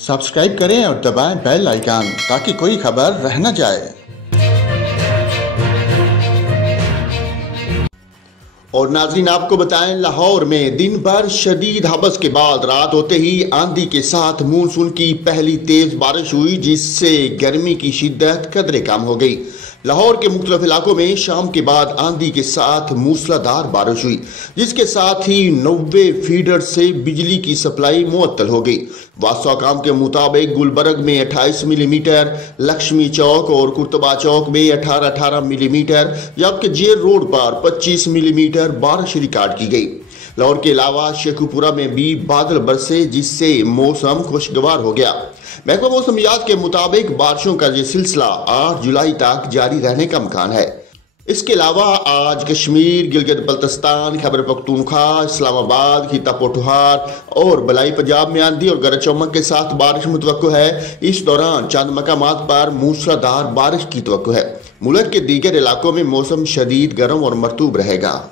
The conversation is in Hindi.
सब्सक्राइब करें और दबाएं बेल आइकन ताकि कोई खबर रह न जाए। और नाज़रीन, आपको बताएं, लाहौर में दिन भर शदीद हबस के बाद रात होते ही आंधी के साथ मानसून की पहली तेज बारिश हुई, जिससे गर्मी की शिद्दत कदरे कम हो गई। लाहौर के मुख्तलिफ इलाकों में शाम के बाद आंधी के साथ मूसलाधार बारिश हुई, जिसके साथ ही 90 फीडर से बिजली की सप्लाई मुअत्तल हो गई। वास्ता के मुताबिक गुलबर्ग में 28 मिलीमीटर, लक्ष्मी चौक और कुर्तबा चौक में 18 मिलीमीटर, जबकि जेल रोड पर 25 मिलीमीटर बारिश रिकॉर्ड की गई। लाहौर के अलावा शेखुपुरा में भी बादल बरसे, जिससे मौसम खुशगवार हो गया। महकमा मौसमियात के मुताबिक बारिशों का ये सिलसिला 8 जुलाई तक जारी रहने का इम्कान है। इसके अलावा आज कश्मीर, गिलगित बल्तिस्तान, खैबर पख्तूनख्वा, इस्लामाबाद, खिता पोठोहार और बलाई पंजाब में आंधी और गरज चमक के साथ बारिश मुतवक्को है। इस दौरान चंद मकामात पर मूसलाधार बारिश की तवक्को है। मुल्क के दीगर इलाकों में मौसम शदीद गर्म और मरतूब रहेगा।